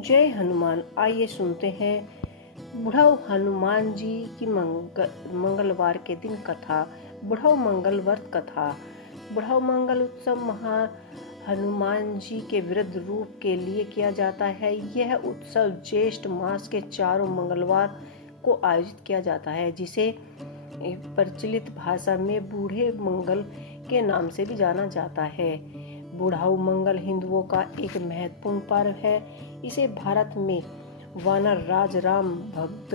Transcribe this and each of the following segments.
जय हनुमान। आइए सुनते हैं बुढ़ाऊ हनुमान जी की मंगलवार के दिन कथा। बुढ़ाऊ मंगल व्रत कथा। बुढ़ाऊ मंगल उत्सव हनुमान जी के वृद्ध रूप के लिए किया जाता है। यह उत्सव ज्येष्ठ मास के चारों मंगलवार को आयोजित किया जाता है, जिसे प्रचलित भाषा में बूढ़े मंगल के नाम से भी जाना जाता है। बुढ़ाऊ मंगल हिंदुओं का एक महत्वपूर्ण पर्व है। इसे भारत में वानर राज राम भक्त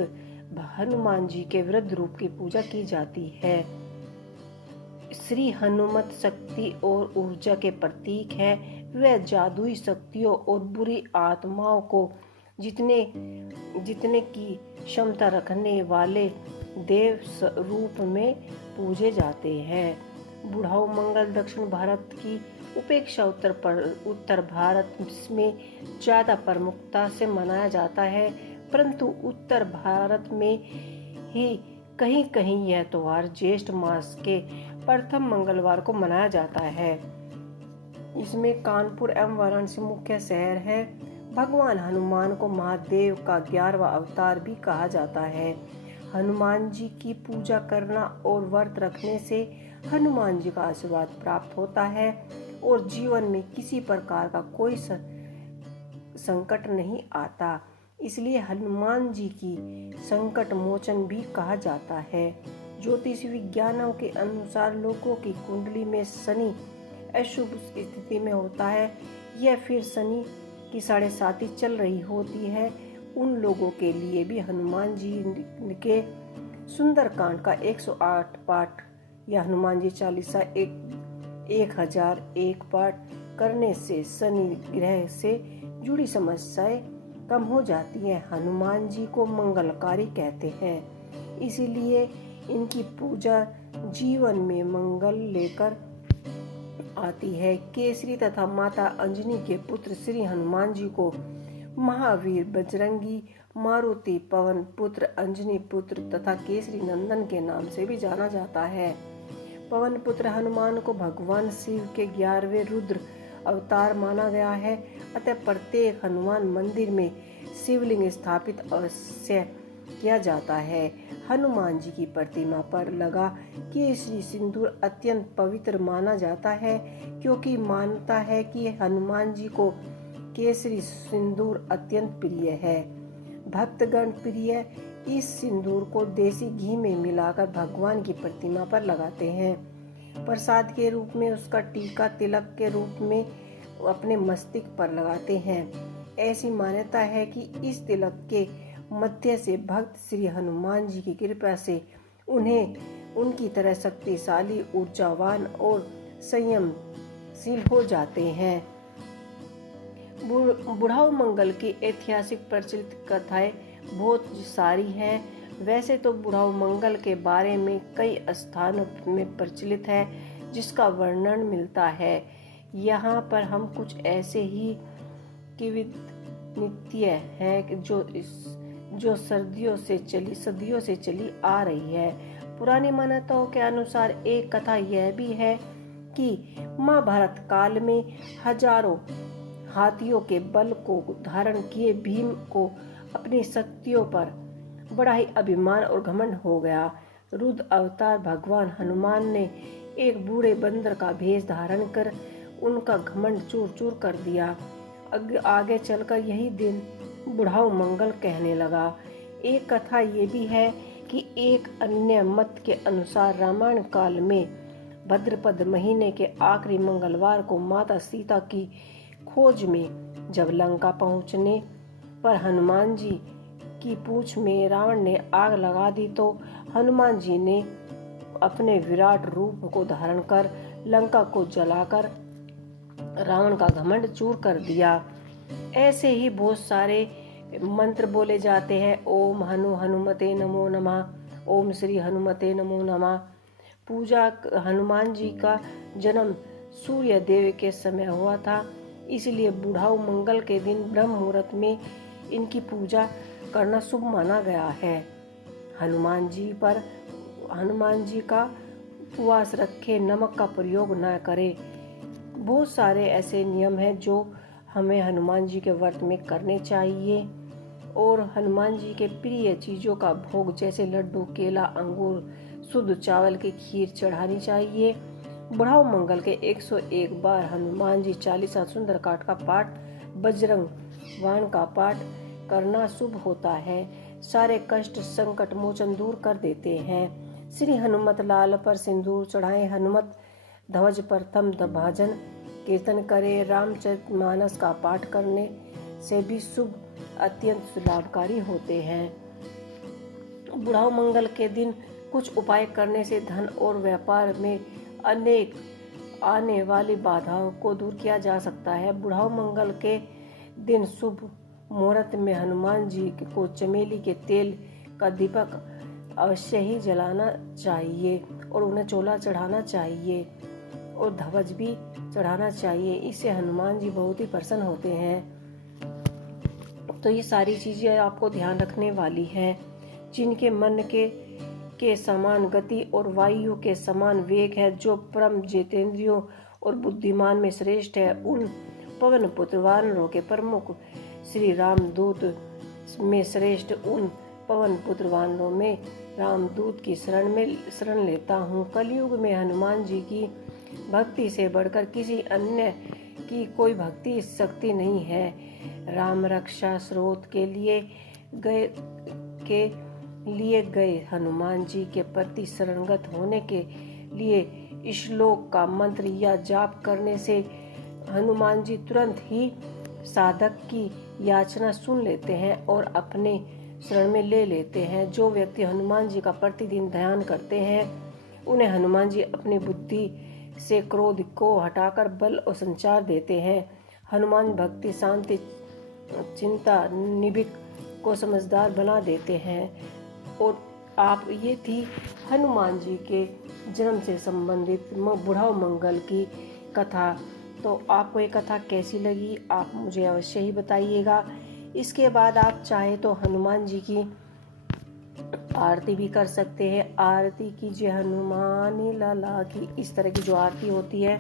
हनुमान जी के वृद्ध रूप की पूजा की जाती है। श्री हनुमत शक्ति और ऊर्जा के प्रतीक है। वह जादुई शक्तियों और बुरी आत्माओं को जितने की क्षमता रखने वाले देव रूप में पूजे जाते हैं। बुढ़ाऊ मंगल दक्षिण भारत की उपेक्षा उत्तर भारत में ज़्यादा प्रमुखता से मनाया जाता है, परंतु उत्तर भारत में ही कहीं कहीं यह त्योहार ज्येष्ठ मास के प्रथम मंगलवार को मनाया जाता है। इसमें कानपुर एवं वाराणसी मुख्य शहर है। भगवान हनुमान को महादेव का 11वां अवतार भी कहा जाता है। हनुमान जी की पूजा करना और व्रत रखने से हनुमान जी का आशीर्वाद प्राप्त होता है और जीवन में किसी प्रकार का कोई संकट नहीं आता। इसलिए हनुमान जी की संकट मोचन भी कहा जाता है। ज्योतिष विज्ञानों के अनुसार लोगों की कुंडली में शनि अशुभ स्थिति में होता है, यह फिर शनि की 7.5 चल रही होती है। उन लोगों के लिए भी हनुमान जी के सुंदरकांड का 108 पाठ या हनुमान जी चालीसा 1001 पाठ करने से शनि ग्रह से जुड़ी समस्याएं कम हो जाती हैं। हनुमान जी को मंगलकारी कहते हैं, इसीलिए इनकी पूजा जीवन में मंगल लेकर आती है। केसरी तथा माता अंजनी के पुत्र श्री हनुमान जी को महावीर, बजरंगी, मारुति, पवन पुत्र, अंजनी पुत्र तथा केसरी नंदन के नाम से भी जाना जाता है। पवन पुत्र हनुमान को भगवान शिव के 11वें रुद्र अवतार माना गया है। अतः प्रत्येक हनुमान मंदिर में शिवलिंग स्थापित अवश्य किया जाता है। हनुमान जी की प्रतिमा पर लगा केसरी सिंदूर अत्यंत पवित्र माना जाता है, क्योंकि मानता है कि हनुमान जी को केसरी सिंदूर अत्यंत प्रिय है। भक्तगण प्रिय इस सिंदूर को देसी घी में मिलाकर भगवान की प्रतिमा पर लगाते हैं। प्रसाद के रूप में उसका टीका तिलक के रूप में अपने मस्तिष्क पर लगाते हैं। ऐसी मान्यता है कि इस तिलक के मध्य से भक्त श्री हनुमान जी की कृपा से उन्हें उनकी तरह शक्तिशाली, ऊर्जावान और संयमशील हो जाते हैं। बुढ़ाऊ मंगल की ऐतिहासिक प्रचलित कथाएं बहुत सारी हैं। वैसे तो बुढ़ाऊ मंगल के बारे में कई स्थानों में प्रचलित है, जिसका वर्णन मिलता है। यहाँ पर हम कुछ ऐसे ही की नित्य है जो सदियों से चली आ रही है। पुरानी मान्यताओं के अनुसार एक कथा यह भी है कि महाभारत काल में हजारों हाथियों के बल को धारण किए भीम को अपनी शक्तियों पर बड़ा ही अभिमान और घमंड हो गया। रुद्र अवतार भगवान हनुमान ने एक बूढ़े बंदर का भेष धारण कर उनका घमंड चूर चूर कर दिया। आगे चलकर यही दिन बुढ़ाऊ मंगल कहने लगा। एक कथा ये भी है कि एक अन्य मत के अनुसार रामायण काल में भद्रपद महीने के आखिरी मंगलवार को माता सीता की खोज में जब लंका पहुंचने पर हनुमान जी की पूंछ में रावण ने आग लगा दी, तो हनुमान जी ने अपने विराट रूप को धारण कर लंका को जलाकर रावण का घमंड चूर कर दिया। ऐसे ही बहुत सारे मंत्र बोले जाते हैं। ओम हनुमते नमो नमः, ओम श्री हनुमते नमो नमः। पूजा हनुमान जी का जन्म सूर्य देव के समय हुआ था, इसलिए बुढ़ाऊ मंगल के दिन ब्रह्म मुहूर्त में इनकी पूजा करना शुभ माना गया है। हनुमान जी का उपवास रखें, नमक का प्रयोग न करें। बहुत सारे ऐसे नियम हैं जो हमें हनुमान जी के व्रत में करने चाहिए। और हनुमान जी के प्रिय चीज़ों का भोग जैसे लड्डू, केला, अंगूर, शुद्ध चावल की खीर चढ़ानी चाहिए। बुढ़ाऊ मंगल के 101 बार हनुमान जी चालीसा, सुंदरकांड का पाठ, बजरंग बाण का पाठ करना शुभ होता है। सारे कष्ट संकट मोचन दूर कर देते हैं। श्री हनुमत लाल पर सिंदूर चढ़ाएं, हनुमत ध्वज प्रथम भजन कीर्तन करें। रामचरितमानस का पाठ करने से भी शुभ अत्यंत लाभकारी होते हैं। बुढ़ाऊ मंगल के दिन कुछ उपाय करने से धन और व्यापार में अनेक आने वाली बाधाओं को दूर किया जा सकता है। बुढ़ाऊ मंगल के दिन शुभ मुहूर्त में हनुमान जी को चमेली के तेल का दीपक अवश्य ही जलाना चाहिए और उन्हें चोला चढ़ाना चाहिए और ध्वज भी चढ़ाना चाहिए। इससे हनुमान जी बहुत ही प्रसन्न होते हैं। तो ये सारी चीज़ें आपको ध्यान रखने वाली हैं। जिनके मन के समान गति और वायु के समान वेग है, जो परम जितेंद्रियों और बुद्धिमान में श्रेष्ठ है, उन पवन पुत्र वानरों के प्रमुख श्री रामदूत में श्रेष्ठ उन पवन पुत्र वानरों में रामदूत की शरण लेता हूँ। कलयुग में हनुमान जी की भक्ति से बढ़कर किसी अन्य की कोई भक्ति शक्ति नहीं है। राम रक्षा स्रोत के लिए गए हनुमान जी के प्रति शरणगत होने के लिए श्लोक का मंत्र या जाप करने से हनुमान जी तुरंत ही साधक की याचना सुन लेते हैं और अपने शरण में ले लेते हैं। जो व्यक्ति हनुमान जी का प्रतिदिन ध्यान करते हैं, उन्हें हनुमान जी अपनी बुद्धि से क्रोध को हटाकर बल और संचार देते हैं। हनुमान भक्ति, शांति, चिंता, निबिक को समझदार बना देते हैं। और आप ये थी हनुमान जी के जन्म से संबंधित बुढ़ाऊ मंगल की कथा। तो आपको ये कथा कैसी लगी आप मुझे अवश्य ही बताइएगा। इसके बाद आप चाहे तो हनुमान जी की आरती भी कर सकते हैं। आरती कीजिए हनुमान लाला की, इस तरह की जो आरती होती है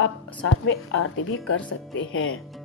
आप साथ में आरती भी कर सकते हैं।